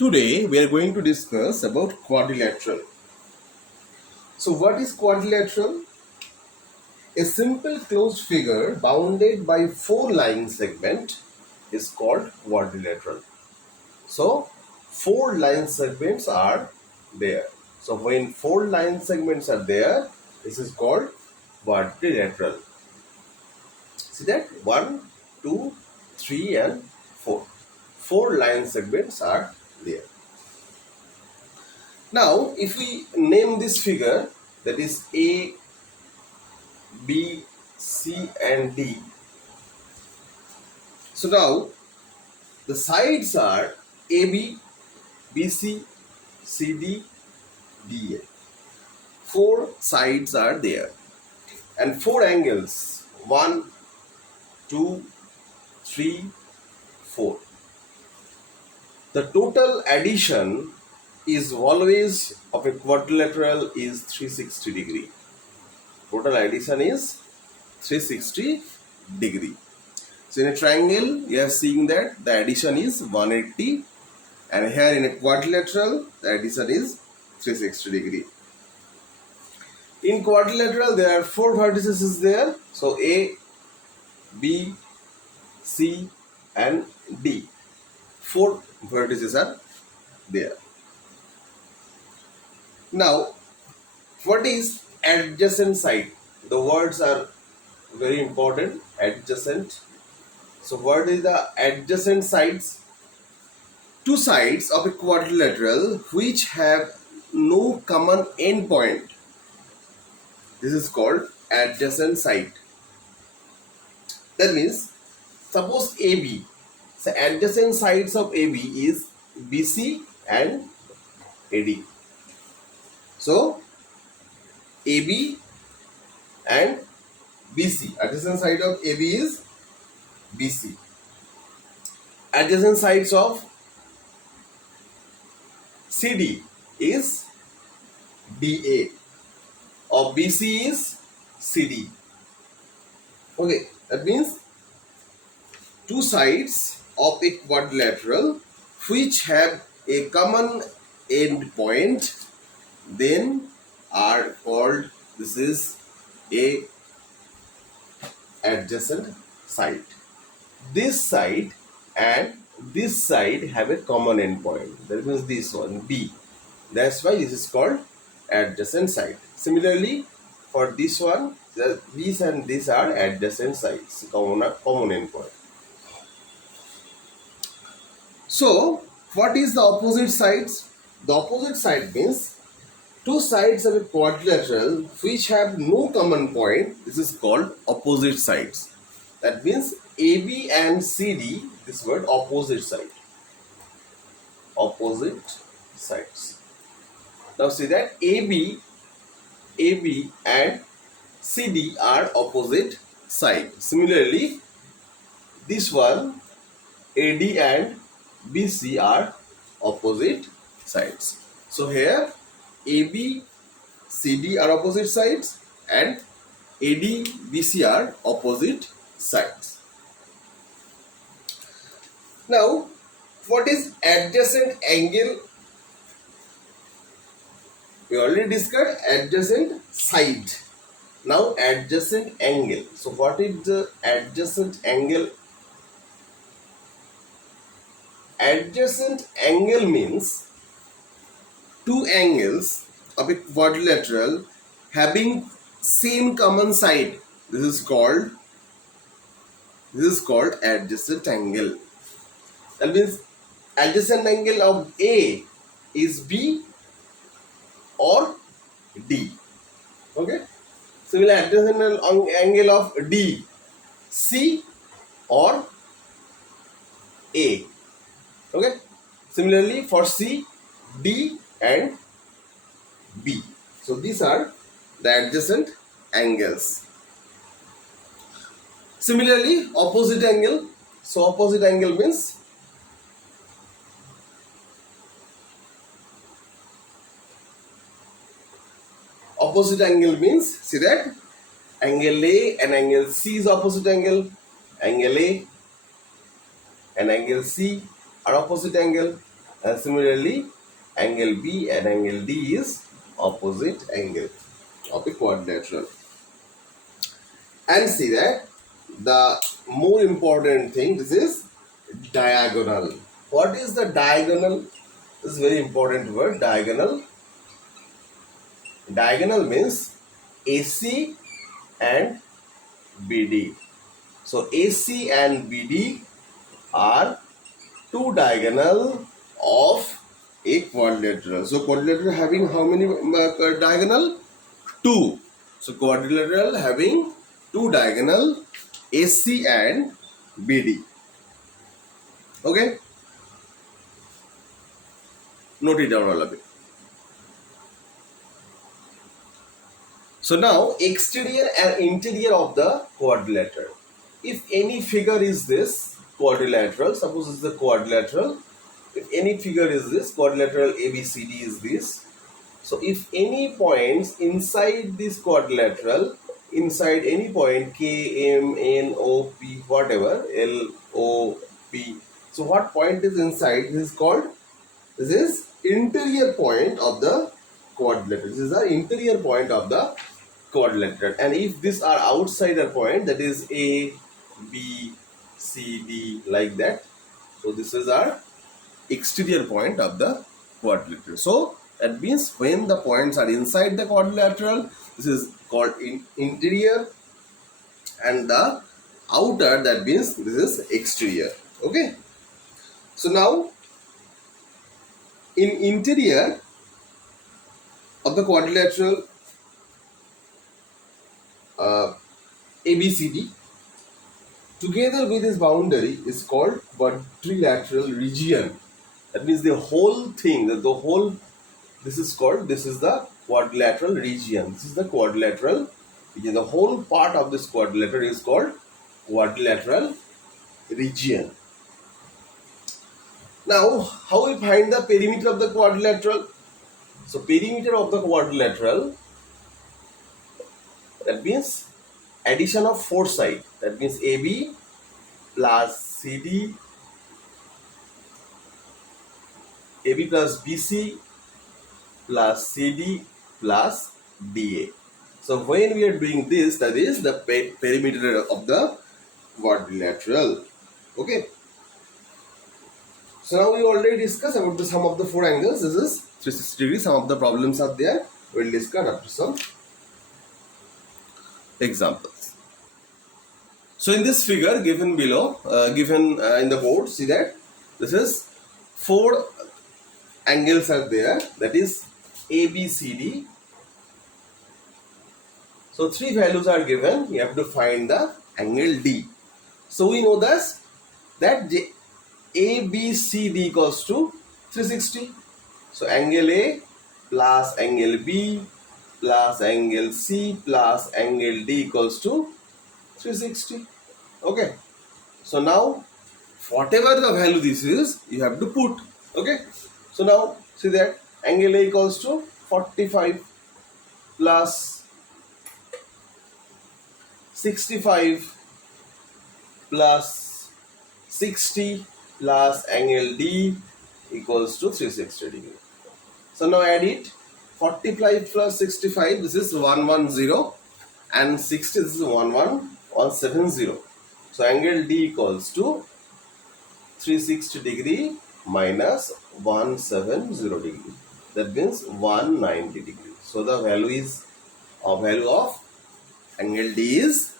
Today we are going to discuss about quadrilateral. So what is quadrilateral? A simple closed figure bounded by four line segments is called quadrilateral. So four line segments are there. So when four line segments are there, this is called quadrilateral. See that? 1, 2, 3 and 4. Four line segments are there. Now, if we name this figure, that is A, B, C and D. So now, the sides are AB, BC, CD, DA. Four sides are there. And four angles, 1, 2, 3, 4. The total addition is always of a quadrilateral is 360 degree. Total addition is 360 degree. So in a triangle, you are seeing that the addition is 180, and here in a quadrilateral, the addition is 360 degree. In quadrilateral, there are four vertices is there. So A, B, C and D. Four vertices are there. Now, what is adjacent side? The words are very important. Adjacent. So what is the adjacent sides? Two sides of a quadrilateral which have no common end point. This is called adjacent side. That means, suppose AB. So adjacent sides of AB is BC and AD. So AB and BC. Adjacent side of AB is BC. Adjacent sides of CD is DA. Of BC is CD. Okay, that means two sides of a quadrilateral which have a common end point then are called, this is a adjacent side. This side and this side have a common end point. That means this one B. That's why this is called adjacent side. Similarly, for this one, these and these are adjacent sides, common end point. So, what is the opposite sides? The opposite side means two sides of a quadrilateral which have no common point. This is called opposite sides. That means AB and CD, this word opposite side. Opposite sides. Now see that AB and CD are opposite side. Similarly, this one AD and BC are opposite sides. So here AB, CD are opposite sides and AD, BC are opposite sides. Now, what is adjacent angle? We already discussed adjacent side. Now, adjacent angle. So, what is the adjacent angle? Adjacent angle means two angles of a quadrilateral having same common side. This is called adjacent angle. That means adjacent angle of A is B or D. Okay. Similar adjacent angle of D, C or A. Okay. Similarly for C, D and B. So these are the adjacent angles. Similarly, opposite angle. So opposite angle means see that angle A and angle C is opposite angle. Angle A and angle C are opposite angle. And similarly, angle B and angle D is opposite angle of a quadrilateral. And see that the more important thing, this is diagonal. What is the diagonal? This is very important word, diagonal. Diagonal means AC and BD. So AC and BD are two diagonal of a quadrilateral. So quadrilateral having how many diagonal? Two. So quadrilateral having two diagonal, AC and BD. Okay? Note it down all of it. So now exterior and interior of the quadrilateral. If any figure is this quadrilateral, suppose it's the quadrilateral. If any figure is this quadrilateral, ABCD is this. So if any points inside this quadrilateral, inside any point K, M, N, O, P, whatever, L, O, P. So what point is inside? This is called, this is interior point of the quadrilateral. This is the interior point of the quadrilateral. And if these are outsider point, that is A, B, C, D, like that. So this is our exterior point of the quadrilateral. So that means when the points are inside the quadrilateral, this is called interior, and the outer, that means this is exterior. Okay. So now in interior of the quadrilateral ABCD, together with this boundary is called quadrilateral region. That means the whole thing, the whole, this is called, this is the quadrilateral region. This is the quadrilateral region. The whole part of this quadrilateral is called quadrilateral region. Now, how we find the perimeter of the quadrilateral? So, perimeter of the quadrilateral, that means addition of four sides. That means AB plus CD, AB plus BC plus CD plus DA. So when we are doing this, that is the perimeter of the quadrilateral. Okay. So now we already discussed about the sum of the four angles. This is 360 degrees. Some of the problems are there. We will discuss after some examples. So in this figure given below, in the board, see that this is four angles are there. That is ABCD. So three values are given. You have to find the angle D. So we know that ABCD equals to 360. So angle A plus angle B plus angle C plus angle D equals to 360. Okay. So now whatever the value this is, you have to put. Okay. So now see that angle A equals to 45 plus 65 plus 60 plus angle D equals to 360 degree. So now add it. 45 plus 65, this is 110, and 60, this is 11170. So angle D equals to 360 degree minus 170 degree. That means 190 degree. So the value of angle D is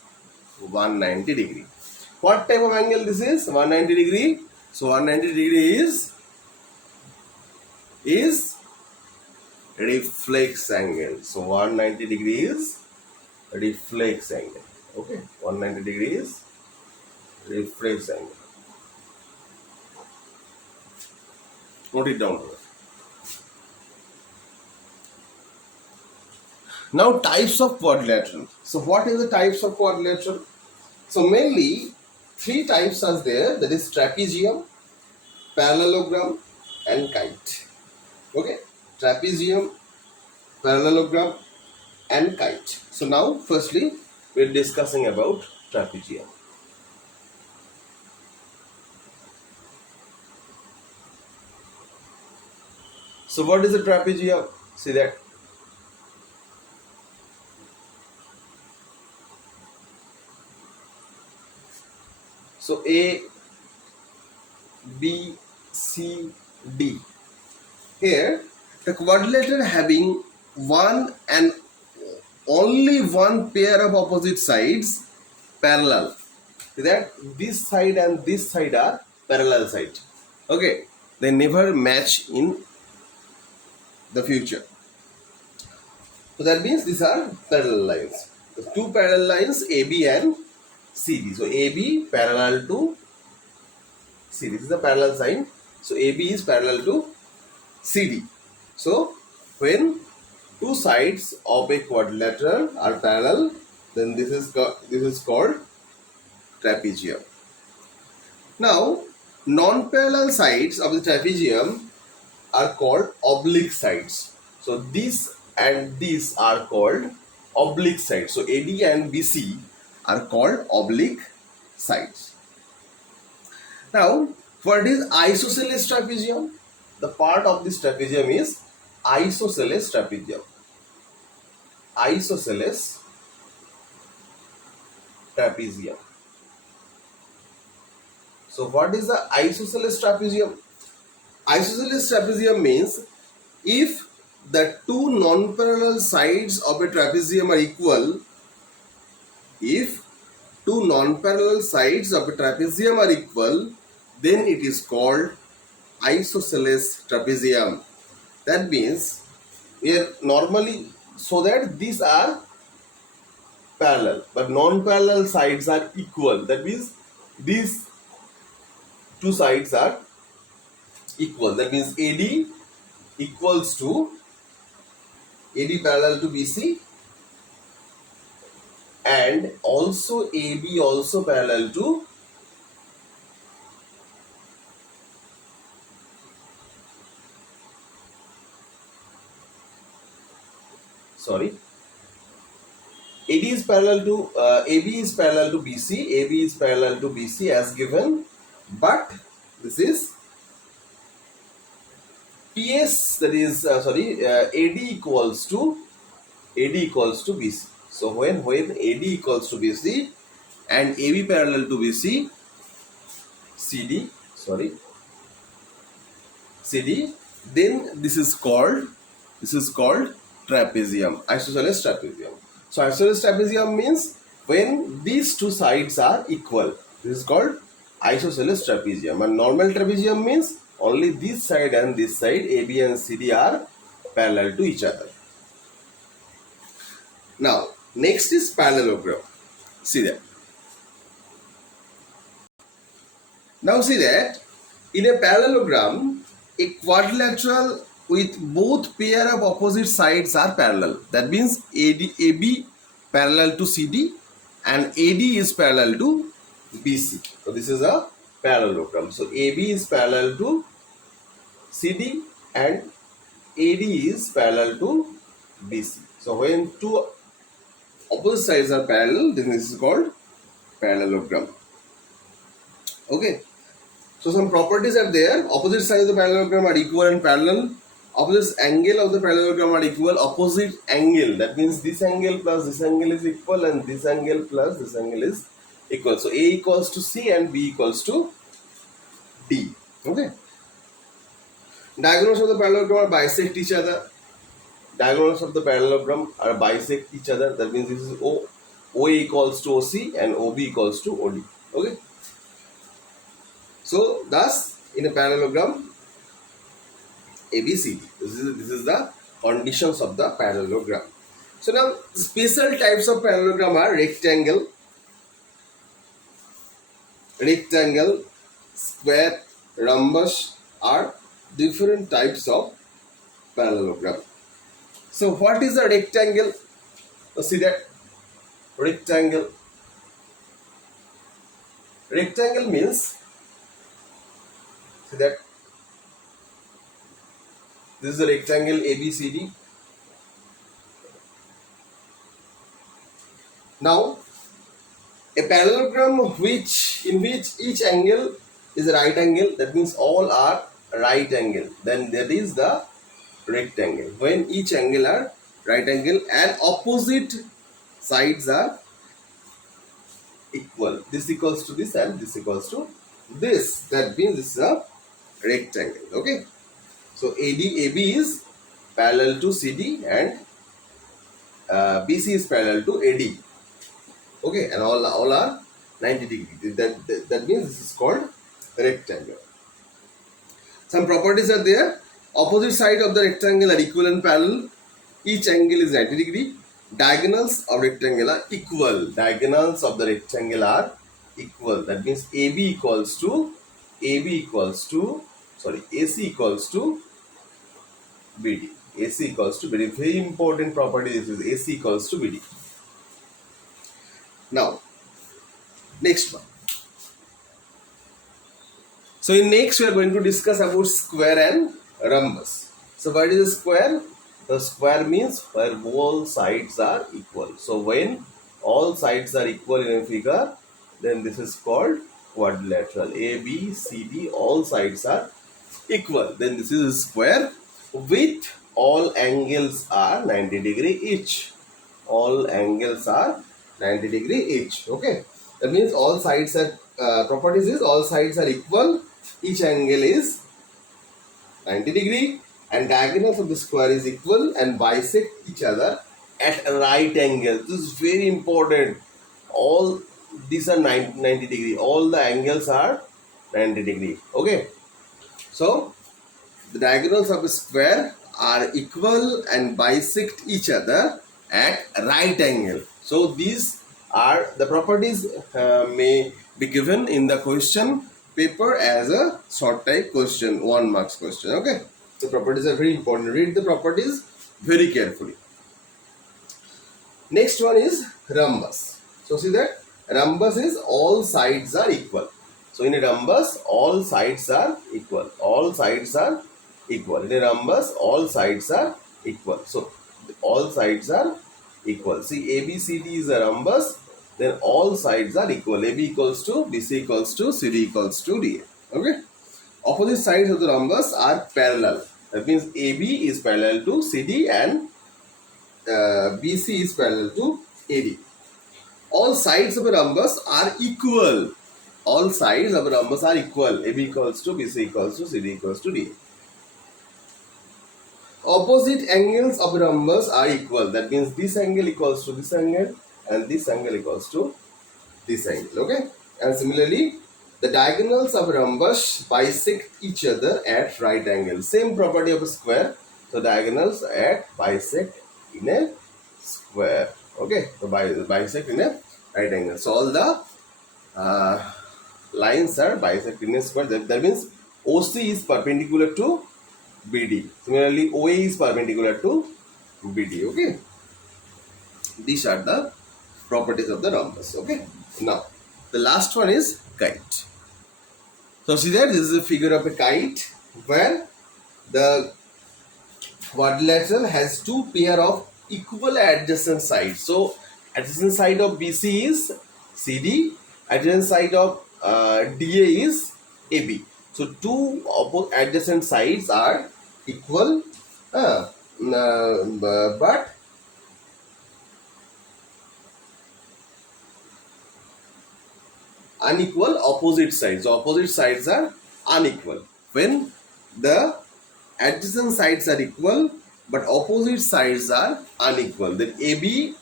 190 degree. What type of angle this is? 190 degree. So 190 degree is reflex angle. So 190 degree is reflex angle. Okay, 190 degree is reflex angle. Note it down. Now types of quadrilateral. So what is the types of quadrilateral? So mainly three types are there. That is trapezium, parallelogram, and kite. Okay, trapezium, parallelogram, and kite. So now firstly we are discussing about trapezium. So what is the trapezium? See that. So A, B, C, D. Here, the quadrilateral having one and only one pair of opposite sides parallel. See that this side and this side are parallel sides. Okay, they never match in the future. So that means these are parallel lines. The two parallel lines AB and CD. So AB parallel to CD. This is a parallel sign. So AB is parallel to CD. So when two sides of a quadrilateral are parallel, then this is called trapezium. Now, non-parallel sides of the trapezium are called oblique sides. So this and these are called oblique sides. So AD and BC are called oblique sides. Now, what is isosceles trapezium? The part of this trapezium is isosceles trapezium. Isosceles trapezium. So what is the isosceles trapezium? Isosceles trapezium means if the two non-parallel sides of a trapezium are equal, if two non-parallel sides of a trapezium are equal, then it is called isosceles trapezium. That means we are normally, so that these are parallel, but non-parallel sides are equal. That means these two sides are equal. That means AD equals to AD parallel to BC, and also AB also parallel to AD is parallel to AB is parallel to BC, AB is parallel to BC as given, but this is PS, that is AD equals to BC. So when AD equals to BC and AB parallel to BC, CD, then this is called trapezium, isosceles trapezium. So isosceles trapezium means when these two sides are equal. This is called isosceles trapezium. And normal trapezium means only this side and this side, AB and CD, are parallel to each other. Now, next is parallelogram. See that. Now see that in a parallelogram, a quadrilateral with both pair of opposite sides are parallel. That means AB parallel to CD and AD is parallel to BC. So this is a parallelogram. So AB is parallel to CD and AD is parallel to BC. So when two opposite sides are parallel, then this is called parallelogram. Okay. So some properties are there. Opposite sides of the parallelogram are equal and parallel. Opposite angle of the parallelogram are equal. Opposite angle, that means this angle plus this angle is equal, and this angle plus this angle is equal. So A equals to C and B equals to D. Okay. Diagonals of the parallelogram are bisect each other. Diagonals of the parallelogram are bisect each other. That means this is OA equals to OC and OB equals to OD. Okay. So thus in a parallelogram ABCD, this is the conditions of the parallelogram. So now special types of parallelogram are rectangle, square, rhombus are different types of parallelogram. So what is a rectangle? See that rectangle means, see that this is a rectangle ABCD. Now a parallelogram in which each angle is a right angle, that means all are right angle, then that is the rectangle. When each angle are right angle and opposite sides are equal. This equals to this and this equals to this. That means this is a rectangle. Okay. So AB is parallel to CD and BC is parallel to AD. Okay, and all are 90 degrees. That means this is called rectangle. Some properties are there. Opposite side of the rectangle are equal and parallel. Each angle is 90 degree. Diagonals of rectangle are equal. Diagonals of the rectangle are equal. That means AC equals to BD. AC equals to BD. Very important property is AC equals to BD. Now, next one. So in next we are going to discuss about square and rhombus. So what is a square? The square means where all sides are equal. So when all sides are equal in a figure, then this is called quadrilateral. A, B, C, D, all sides are equal. Then this is a square with all angles are 90 degree each. All angles are 90 degree each. Okay. That means all sides are properties is all sides are equal. Each angle is 90 degree and diagonals of the square is equal and bisect each other at a right angle. This is very important. All these are 90 degree. All the angles are 90 degree. Okay. So the diagonals of a square are equal and bisect each other at right angle. So these are the properties may be given in the question paper as a short type question, 1 marks question. Okay. The properties are very important. Read the properties very carefully. Next one is rhombus. So see that rhombus is all sides are equal. So in a rhombus all sides are equal. All sides are equal. In a rhombus all sides are equal. So all sides are equal. See ABCD is a rhombus. Then all sides are equal. AB equals to BC equals to CD equals to DA. Okay. Opposite sides of the rhombus are parallel. That means AB is parallel to CD and BC is parallel to AD. All sides of a rhombus are equal. All sides of a rhombus are equal. AB equals to BC equals to CD equals to DA. Opposite angles of a rhombus are equal. That means this angle equals to this angle and this angle equals to this angle. Okay. And similarly, the diagonals of a rhombus bisect each other at right angle. Same property of a square. So diagonals at bisect in a square. Okay. So bisect in a right angle. So all the lines are bisect in a square. That means OC is perpendicular to BD. Similarly, OA is perpendicular to BD. Okay. These are the properties of the rhombus. Okay. Now, the last one is kite. So see that this is a figure of a kite where the quadrilateral has two pair of equal adjacent sides. So adjacent side of BC is CD, adjacent side of DA is AB. So two adjacent sides are equal, but unequal opposite sides. So opposite sides are unequal. When the adjacent sides are equal but opposite sides are unequal, then AB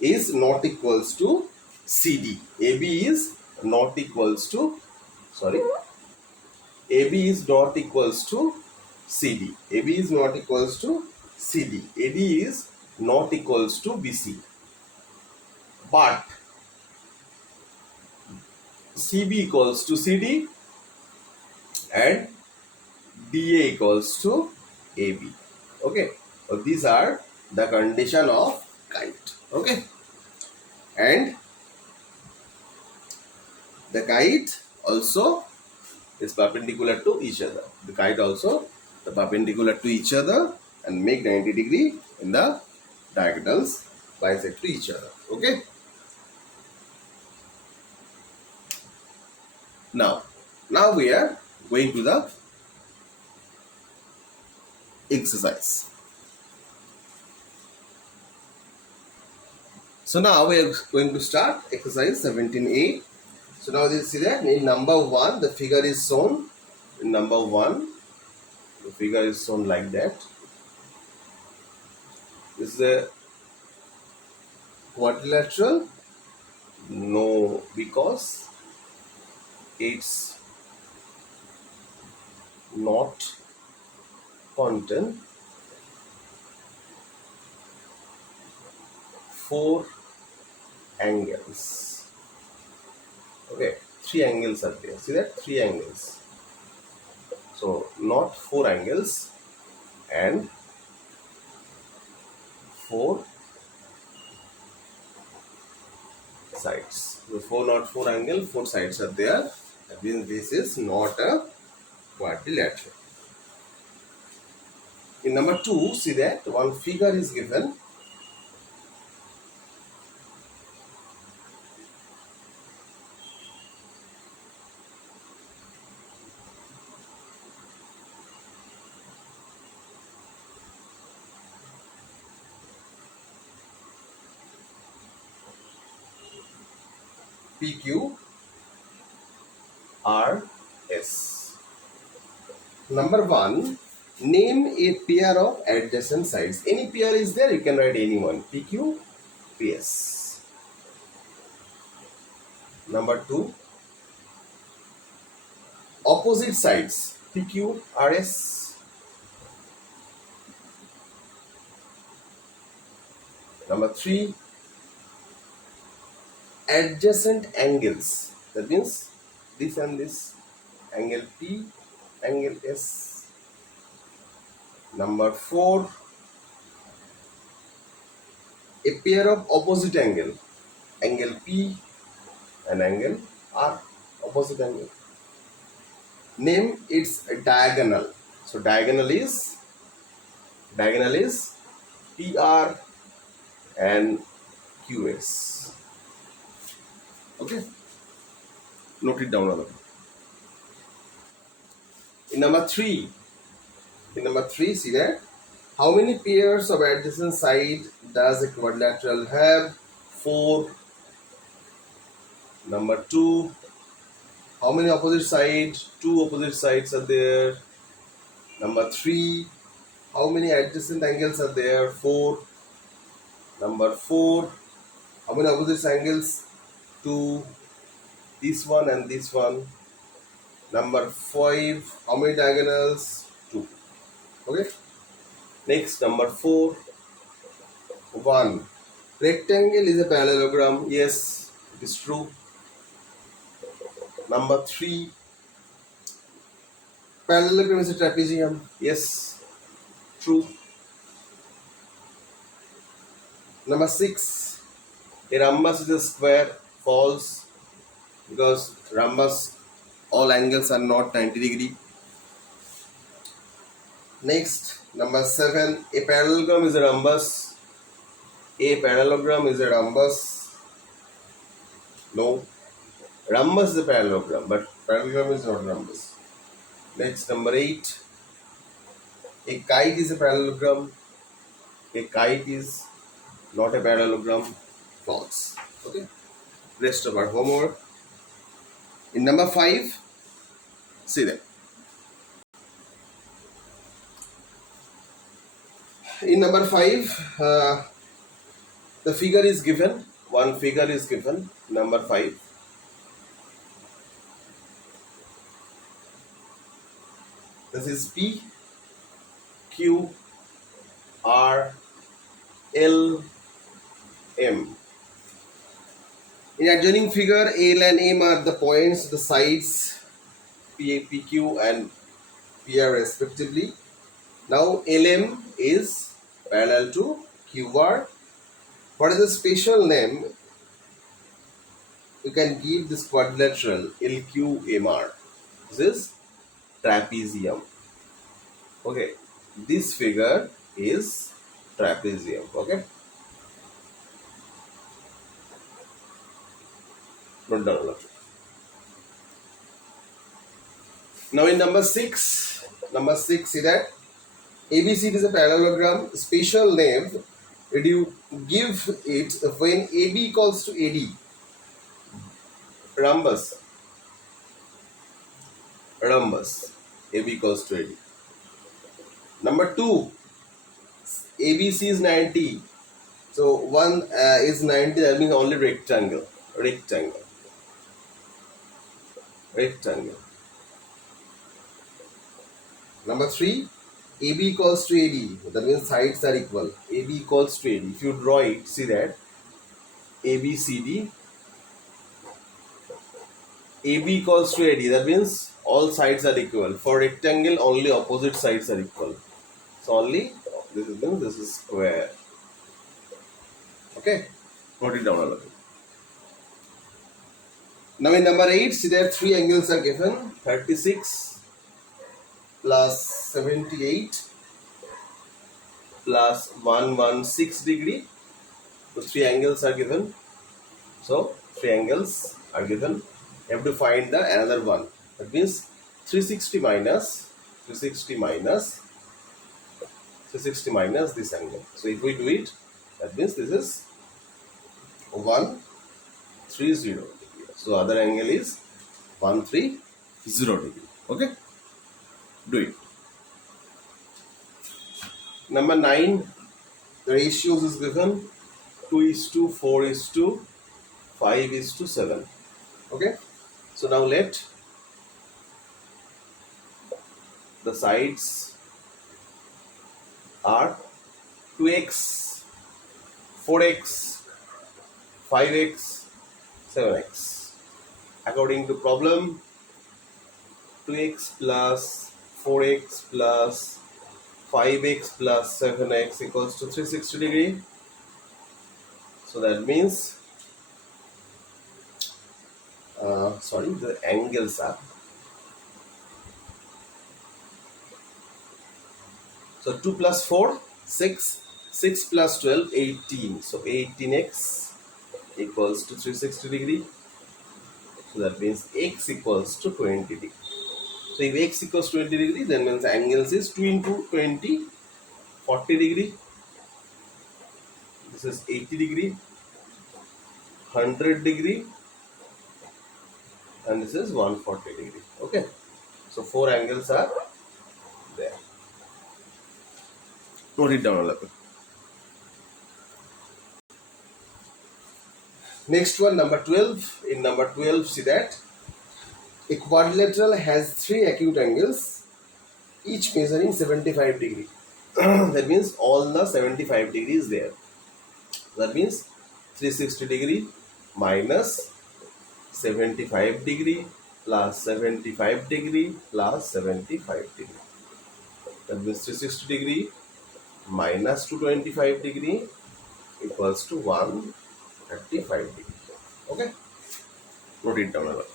is not equals to CD. AB is not equals to AB is not equals to CD. AB is not equals to CD. AD is not equals to BC. But CB equals to CD and DA equals to AB. Okay. So these are the condition of kite. Okay. And the kite also is perpendicular to each other. The kite also the perpendicular to each other and make 90 degree in the diagonals bisect to each other. Okay. Now we are going to the exercise. So now we are going to start exercise 17A. So now you see that in number 1 the figure is shown. In number 1 the figure is shown like that. This is a quadrilateral. No, because it's not contain 4 angles. Okay, 3 angles are there. See that? 3 angles. So not 4 angles and 4 sides. So 4 not 4 angle, 4 sides are there. That means this is not a quadrilateral. In number 2, see that one figure is given. PQ RS. Number 1, name a pair of adjacent sides. Any pair is there, you can write any one. PQ, PS. Number 2, opposite sides. PQ, RS. Number 3, adjacent angles. That means this and this. Angle P, angle S. Number 4, a pair of opposite angle. Angle P and angle R. Opposite angle. Name its diagonal. So diagonal is PR and QS. Okay. Note it down. In number 3, see that how many pairs of adjacent side does a quadrilateral have? 4. Number 2, how many opposite sides? 2 opposite sides are there. Number 3, how many adjacent angles are there? 4. Number 4, how many opposite angles? 2. This one and this one. Number 5, how many diagonals? 2. Okay. Next, number 4, 1. Rectangle is a parallelogram. Yes, it is true. Number 3, parallelogram is a trapezium. Yes, true. Number 6, a rhombus is a square. False, because rhombus all angles are not 90 degree. Next, number 7, a parallelogram is a rhombus. A parallelogram is a rhombus. No, rhombus is a parallelogram, but parallelogram is not rhombus. Next, number 8, a kite is a parallelogram. A kite is not a parallelogram. False. Okay. Rest of our homework. In number 5, see that. In number 5, the figure is given. One figure is given. Number 5. This is P, Q, R, L, M. In adjoining figure, L and M are the points, the sides, PQ and PR respectively. Now LM is parallel to QR. What is the special name? You can give this quadrilateral LQMR. This is trapezium. Okay, this figure is trapezium. Okay, note down. Now in number 6, see that ABC is a parallelogram. Special name did you give it when AB equals to AD? Rhombus. Rhombus. AB equals to AD. Number 2, ABC is 90. So 1 is 90, that means only rectangle. Rectangle. Rectangle. Number 3, AB equals to AD. That means sides are equal. AB equals to AD. If you draw it, see that ABCD. AB equals to AD. That means all sides are equal. For rectangle, only opposite sides are equal. So only this is square. Okay, note it down a little. Now in number 8, see that 3 angles are given: 36 plus 78 plus 116 degree. So 3 angles are given. So 3 angles are given. You have to find the another one. That means 360 minus this angle. So if we do it, that means this is 130 degree. So other angle is 130 degree. Okay, do it. Number 9, the ratios is given: 2:4:5:7. Okay, so now let the sides are 2x, 4x, 5x, 7x. According to problem, 2x plus 4x plus 5x plus 7x equals to 360 degree. So that means, the angles are. So 2 plus 4, 6, 6 plus 12, 18. So 18x equals to 360 degree. So that means x equals to 20 degree. So if x equals 20 degree, then means angles is 2 into 20, 40 degree. This is 80 degree, 100 degree, and this is 140 degree. Okay, so 4 angles are there. Note it down a little. Next one, number 12. In number 12, see that a quadrilateral has 3 acute angles, each measuring 75 degree. That means all the 75 degrees there. That means 360 degree minus 75 degree plus 75 degree plus 75 degree. That means 360 degree minus 225 degree equals to 135 degree. Okay, note it down a lot.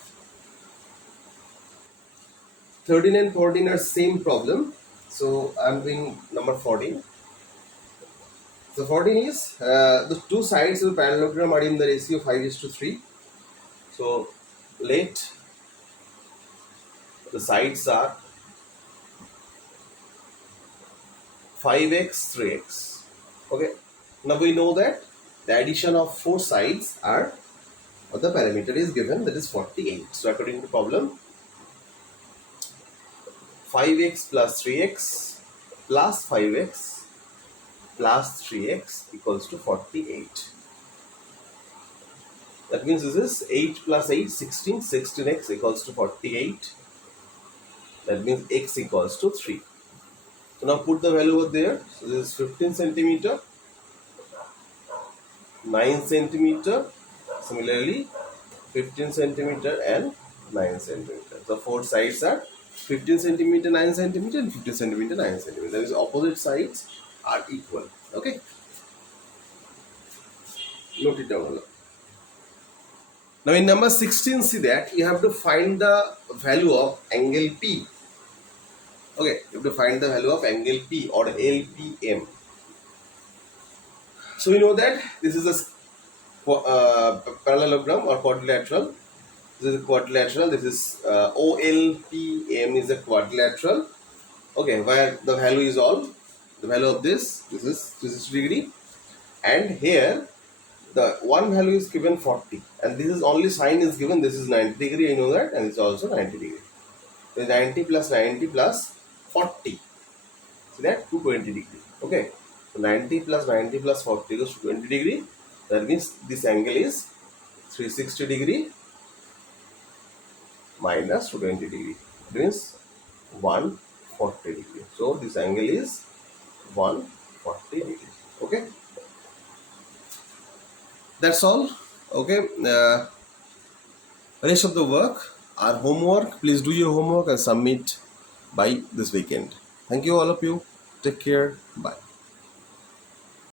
13 and 14 are same problem. So I am doing number 14. So 14 is the 2 sides of the parallelogram are in the ratio 5:3. So let the sides are 5x, 3x. Okay. Now we know that the addition of 4 sides are, or the parameter is given, that is 48. So according to problem, 5x plus 3x plus 5x plus 3x equals to 48. That means this is 8 plus 8, 16, 16x equals to 48. That means x equals to 3. So now put the value over there. So this is 15 centimeter, 9 centimeter, similarly 15 centimeter and 9 centimeter. The 4 sides are 15 centimeter, 9 centimeter and 15 centimeter, 9 centimeter. That is, opposite sides are equal. Okay. Note it down. Now in number 16, see that you have to find the value of angle P. Okay, you have to find the value of angle P or LPM. So we know that this is a parallelogram or quadrilateral. This is a quadrilateral. This is OLPM is a quadrilateral. Okay, where the value is all The value of this is 360 degree, and here the one value is given 40, and this is only sign is given, this is 90 degree, I know that, and it's also 90 degree. So 90 plus 90 plus 40, see that, 220 degree. Okay, so 90 plus 90 plus 40 goes to 20 degree. That means this angle is 360 degree minus 220 degree. That means 140 degree. So this angle is 140 degree. Okay, that's all. Okay, rest of the work, our homework, please do your homework and submit by this weekend. Thank you all of you. Take care. Bye.